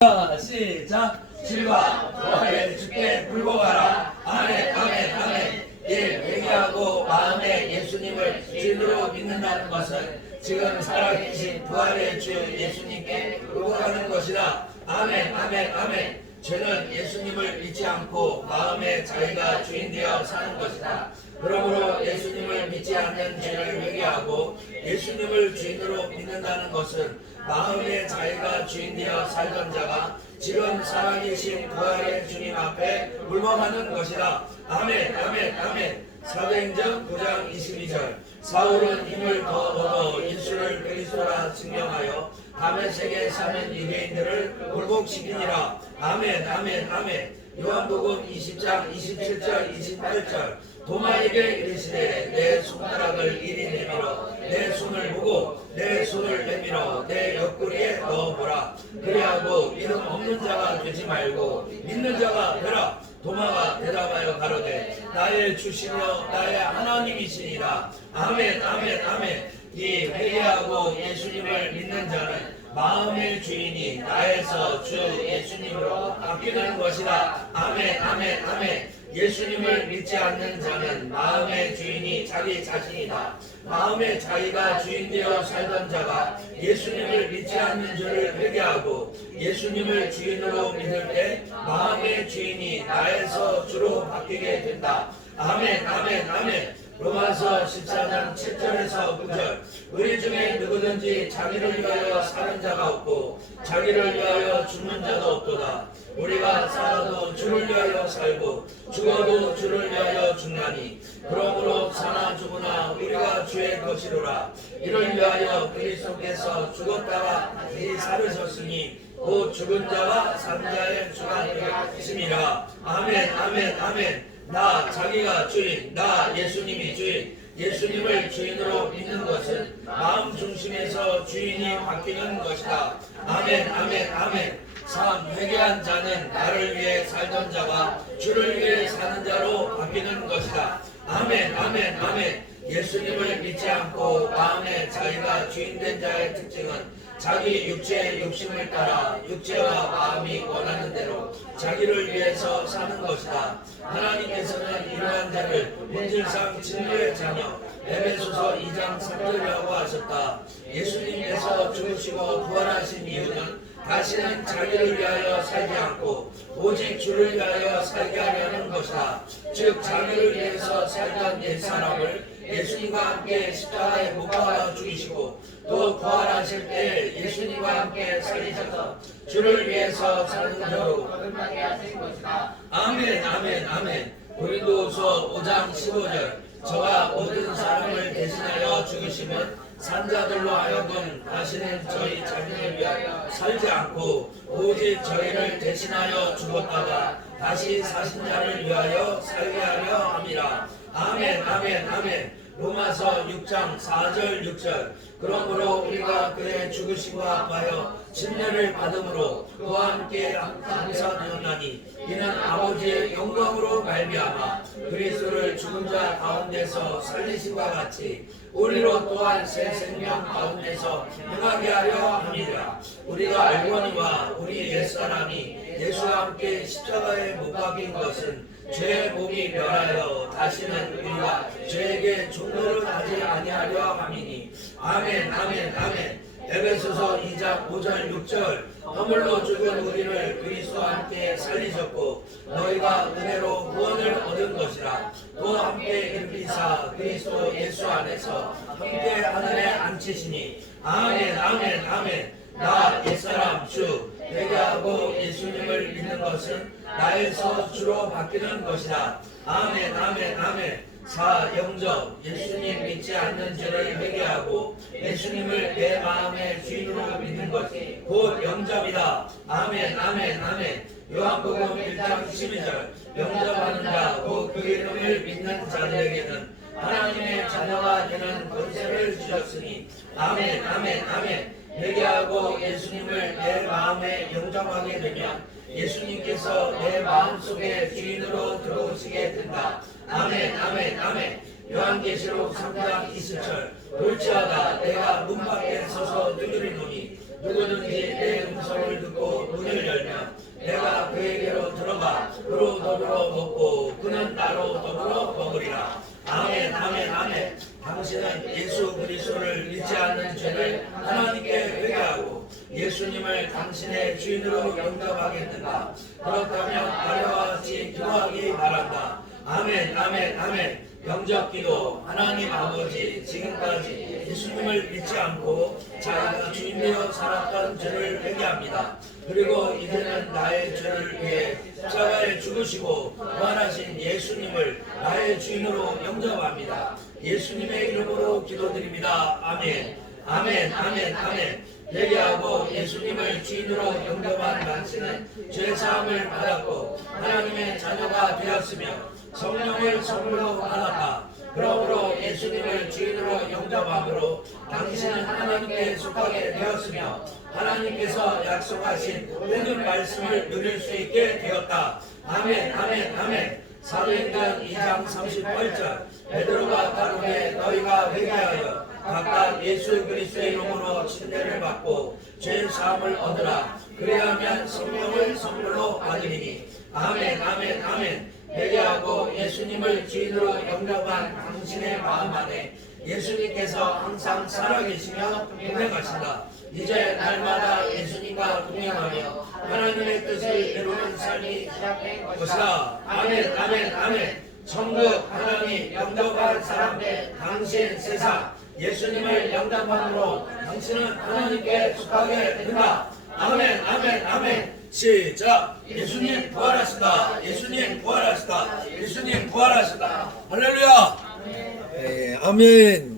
자, 시작. 실과 부활의 주께 굴복하라. 아멘, 아멘, 아멘. 일, 회개하고 마음에 예수님을 주인으로 믿는다는 것은 지금 살아계신 부활의 주 예수님께 굴복하는 것이다. 아멘, 아멘, 아멘. 죄는 예수님을 믿지 않고 마음에 자기가 주인 되어 사는 것이다. 그러므로 예수님을 믿지 않는 죄를 회개하고 예수님을 주인으로 믿는다는 것은 마음에 자기가 주인 되어 살던 자가 지금 살아계신 부활의 주님 앞에 물먹하는 것이다. 아멘, 아멘, 아멘. 사도행전 9장 22절. 사울은 힘을 더 얻어 예수를 그리스도라 증명하여 다메섹에 사는 유대인들을 굴복시키니라. 아멘, 아멘, 아멘. 요한복음 20장 27절 28절. 도마에게 이르시되 내 손가락을 이리 내밀어. 내 손을 보고 내 손을 내밀어. 내 옆구리에 넣어보라. 그리하고 믿음 없는 자가 되지 말고 믿는 자가 되라 도마가 대답하여 가로되 나의 주시며 나의 하나님이시니라. 아멘 아멘 아멘. 이 회개하고 예수님을 믿는 자는 마음의 주인이 나에서 주 예수님으로 바뀌는 것이다. 아멘 아멘 아멘 예수님을 믿지 않는 자는 마음의 주인이 자기 자신이다. 마음의 자기가 주인 되어 살던 자가 예수님을 믿지 않는 줄을 회개하고 예수님을 주인으로 믿을 때 마음의 주인이 나에서 주로 바뀌게 된다. 아멘, 아멘, 아멘. 로마서 14장 7절에서 9절. 우리 중에 누구든지 자기를 위하여 사는 자가 없고 자기를 위하여 죽는 자도 없도다. 우리가 살아도 주를 위하여 살고 죽어도 주를 위하여 죽나니 그러므로 사나 죽으나 우리가 주의 것이로라. 이를 위하여 그리스도께서 죽었다가 다시 살으셨으니 곧 죽은 자와 산 자의 주가 되심이라. 아멘 아멘 아멘 나 자기가 주인, 나 예수님이 주인, 예수님을 주인으로 믿는 것은 마음 중심에서 주인이 바뀌는 것이다. 아멘, 아멘, 아멘. 참 회개한 자는 나를 위해 살던 자가 주를 위해 사는 자로 바뀌는 것이다. 아멘, 아멘, 아멘. 예수님을 믿지 않고 마음에 자기가 주인된 자의 특징은 자기 육체의 욕심을 따라 육체와 마음이 원하는 대로 자기를 위해서 사는 것이다. 하나님께서는 이러한 자를 본질상 진리의 자녀 에베소서 2장 3절이라고 하셨다. 예수님께서 죽으시고 부활하신 이유는 다시는 자기를 위하여 살지 않고 오직 주를 위하여 살게 하려는 것이다. 즉 자기를 위해서 살던 옛 사람을 예수님과 함께 십자가에 못 박아 죽이시고 또 부활하실 때 예수님과 함께 살리셔서 주를 위해서 사는 자로 거듭나게 하신 것이다. 아멘 아멘 아멘 고린도후서 5장 15절 저가 모든 사람을 대신하여 죽으시면 산자들로 하여금 다시는 저희 자신을 위하여 살지 않고 오직 저희를 대신하여 죽었다가 다시 사신 자를 위하여 살게 하려 함이라. 아멘 아멘 아멘 로마서 6장 4절 6절. 그러므로 우리가 그의 죽으심과 합하여 침례를 받음으로 그와 함께 감사되었나니 이는 아버지의 영광으로 말미암아 그리스도를 죽은 자 가운데서 살리심과 같이 우리로 또한 새 생명 가운데서 행하게 하려 함이라. 우리가 알거니와 우리 옛사람이 예수와 함께 십자가에 못 박인 것은 죄의 몸이 멸하여 다시는 우리가 죄에게 종로를 하지 아니하려 함이니. 아멘 아멘 아멘. 에베소서 2장 5절 6절. 허물로 죽은 우리를 그리스도와 함께 살리셨고 너희가 은혜로 구원을 얻은 것이라. 또 함께 일비사 그리스도 예수 안에서 함께 하늘에 앉히시니. 아멘 아멘 아멘 나 옛사람 주 회개하고 예수님을 믿는 것은 나에서 주로 바뀌는 것이다. 아멘 아멘 아멘. 사 영접 예수님 믿지 않는 죄를 회개하고 예수님을 내 마음의 주인으로 믿는 것이 곧 영접이다. 아멘 아멘 아멘. 요한복음 1장 12절. 영접하는 자곧 그 이름을 믿는 자들에게는 하나님의 자녀가 되는 권세를 주셨으니. 아멘 아멘 아멘 회개하고 예수님을 내 마음에 영접하게 되면 예수님께서 내 마음속에 주인으로 들어오시게 된다. 아멘 아멘 아멘. 요한계시록 3장 20절. 볼지어다 내가 문 밖에 서서 두드리노니 누구든지 내 음성을 듣고 문을 열면 내가 그에게로 들어가 그로 더불어 먹고 그는 나로 더불어 먹으리라. 아멘 아멘 아멘. 당신은 예수 그리스도를 믿지 않는 죄를 하나님께 예수님을 당신의 주인으로 영접하겠는가 그렇다면 아래와 같이 기도하기 바란다 아멘 아멘 아멘 영접 기도 하나님 아버지 지금까지 예수님을 믿지 않고 자기가 주인되어 살았던 죄를 회개합니다. 그리고 이제는 나의 죄를 위해 십자가에 죽으시고 부활하신 예수님을 나의 주인으로 영접합니다. 예수님의 이름으로 기도드립니다. 아멘. 아멘. 아멘. 아멘. 회개하고 예수님을 주인으로 영접한 당신은 죄 사함을 받았고 하나님의 자녀가 되었으며 성령을 선물로 받았다. 그러므로 예수님을 주인으로 영접함으로 당신은 하나님께 속하게 되었으며 하나님께서 약속하신 모든 말씀을 누릴 수 있게 되었다. 아멘, 아멘, 아멘. 사도행전 2장 38절 베드로가 가로되 너희가 회개하여 각각 예수 그리스도의 이름으로 침례를 받고 죄 사함을 얻으라 그래야면 성령을 선물로 받으리니 아멘 아멘 아멘 회개하고 예수님을 주인으로 영접한 당신의 마음 안에 예수님께서 항상 살아계시며 동행하신다. 이제 날마다 예수님과 동행하며 하나님의 뜻을 이루는 삶이 시작된 것이다. 아멘, 아멘, 아멘. 천국 하나님 영접한 사람들 당신 세상 예수님을 영접함으로 당신은 하나님께 속하게 된다. 아멘, 아멘, 아멘. 시작. 예수님 부활하시다. 예수님 부활하시다. 예수님 부활하시다. 할렐루야. 예, 아멘.